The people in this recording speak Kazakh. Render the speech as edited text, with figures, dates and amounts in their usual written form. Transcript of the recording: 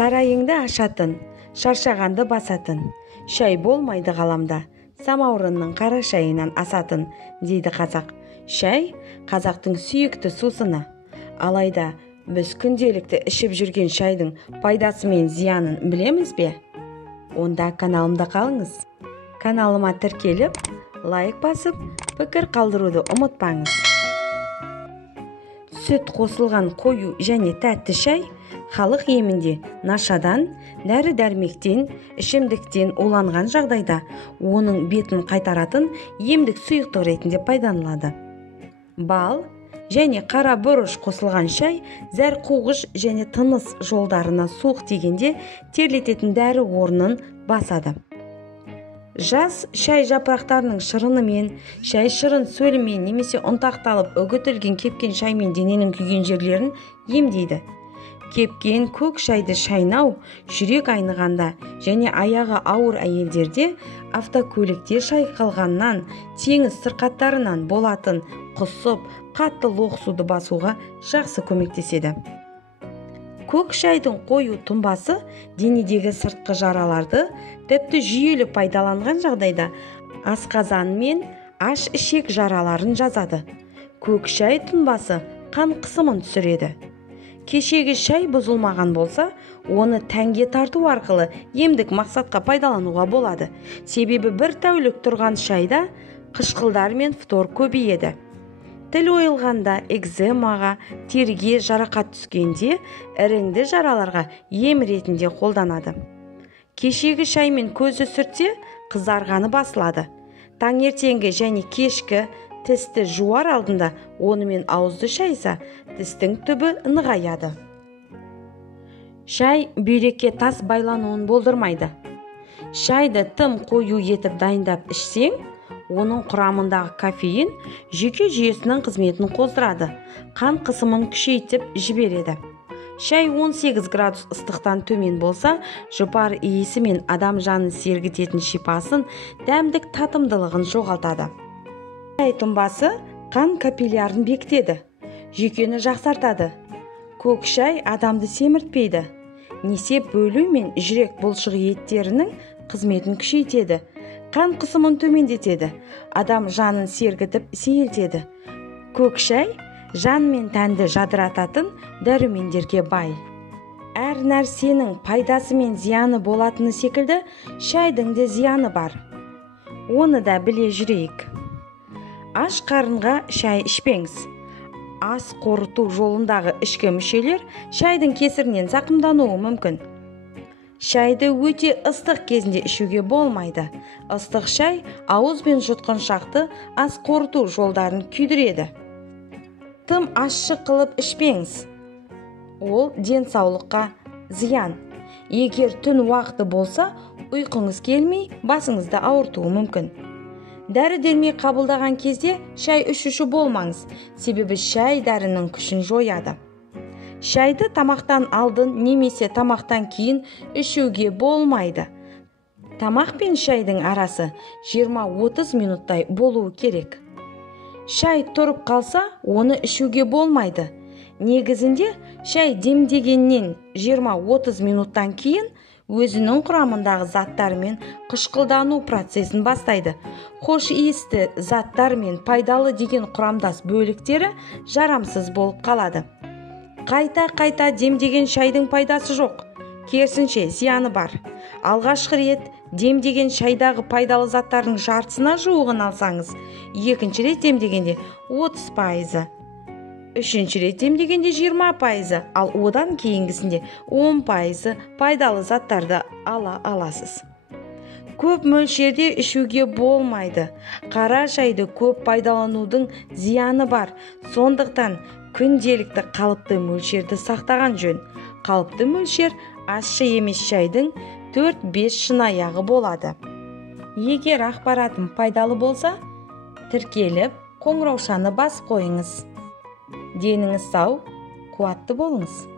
Сарайыңды ашатын, шаршағанды басатын, шай болмайды ғаламда, самаурынның қара шайынан асатын, дейді қазақ. Шай қазақтың сүйікті сусыны. Алайда біз күнделікті ішіп жүрген шайдың пайдасы мен зиянын білеміз бе? Онда каналымда қалыңыз. Каналыма тіркеліп, лайк басып, пікір қалдыруды ұмытпаңыз. Сүт қосылған қою және тәтті шай халық емінде нашадан, дәрі-дәрмектен, ішімдіктен уланған жағдайда оның бетін қайтаратын емдік сұйықтық ретінде пайдаланылады. Бал және қара бұрыш қосылған шай зәр қуғыш және тыныс жолдарына суық тигенде терлететін дәрі орнын басады. Жас шай жапырақтарының шырынымен, шай шырын сөлімен немесе ұнтақталып үгітілген кепкен шаймен дененің күйген жерлерін емдейді. Кепкен көк шайды шайнау жүрек айнығанда және аяғы ауыр әйелдерде автокөлікте шайқалғаннан, теңіз сырқаттарынан болатын құсып, қатты лоқсуды басуға жақсы көмектеседі. Көк шайдың қою тұнбасы денедегі сыртқы жараларды тіпті жүйелі пайдаланған жағдайда асқазан мен аш ішек жараларын жазады. Көк шай тұнбасы қан қысымын түсіреді. Кешегі шай бұзылмаған болса, оны тәнге тарту арқылы емдік мақсатқа пайдалануға болады. Себебі бір тәулік тұрған шайда қышқылдар мен фтор көбейеді. Тіл ойылғанда, экземаға, теріге жарақат түскенде, іріңді жараларға ем ретінде қолданады. Кешегі шаймен көзі сүртсе, қызарғаны басылады. Таңертеңгі және кешкі тісті жуар алдында онымен ауызды шайса, тістің түбі нығаяды. Шай бүйрекке тас байлануын болдырмайды. Шайды тым қою етіп дайындап ішсең, оның құрамындағы кофеин жүйке жүйесінің қызметін қоздырады, қан қысымын күшейтіп жібереді. Шай 18 градус ыстықтан төмен болса, жұпар иісі мен адам жанын сергітетін шипасын, дәмдік татымдылығын жоғалтады. Шай тұнбасы қан капиллярын бекітеді, жүйкені жақсартады. Көк шай адамды семіртпейді. Несеп бөлу мен жүрек бұлшық еттерінің қызметін күшейтеді. Қан қысымын төмендетеді, адам жанын сергітіп сейілтеді. Көк шай жан мен тәнді жадырататын дәрумендерге бай. Әр нәрсенің пайдасы мен зияны болатыны секілді, шайдың да зияны бар. Оны да біле жүрейік. Аш қарынға шай ішпеңіз. Ас қорыту жолындағы ішкі мүшелер шайдың кесірінен зақымдануы мүмкін. Шайды өте ыстық кезінде ішуге болмайды. Ыстық шай ауыз бен жұтқыншақты ас қорыту жолдарын күйдіреді. Тым ащы қылып ішпеңіз. Ол денсаулыққа зиян. Егер түн уақыты болса, ұйқыңыз келмей, басыңызды ауыртуы мүмкін. Дәрі-дәрмек қабылдаған кезде шай ішуші болмаңыз, себебі шай дәрінің күшін жояды. Шайды тамақтан алдын немесе тамақтан кейін ішуге болмайды. Тамақ пен шайдың арасы 20-30 минуттай болуы керек. Шай тұрып қалса, оны ішуге болмайды. Негізінде шай демдегеннен 20-30 минуттан кейін өзінің құрамындағы заттармен қышқылдану процесін бастайды. Хош иісті заттар мен пайдалы деген құрамдас бөліктері жарамсыз болып қалады. Қайта демдеген шайдың пайдасы жоқ. Керісінше зияны бар. Алғашқы рет демдеген шайдағы пайдалы заттардың жартысына жуығын алсаңыз, екінші рет демдегенде 30%, үшінші рет демдегенде 20%, ал одан кейінгісінде 10% пайдалы заттарды ала аласыз. Көп мөлшерде ішуге болмайды. Қара шайды көп пайдаланудың зияны бар. Сондықтан күнделікті қалыпты мөлшерді сақтаған жөн. Қалыпты мөлшер ащы емес шайдың 4-5 шынаяғы болады. Егер ақпаратым пайдалы болса, тіркеліп, қоңыраушаны бас қойыңыз. Деніңіз сау, қуатты болыңыз.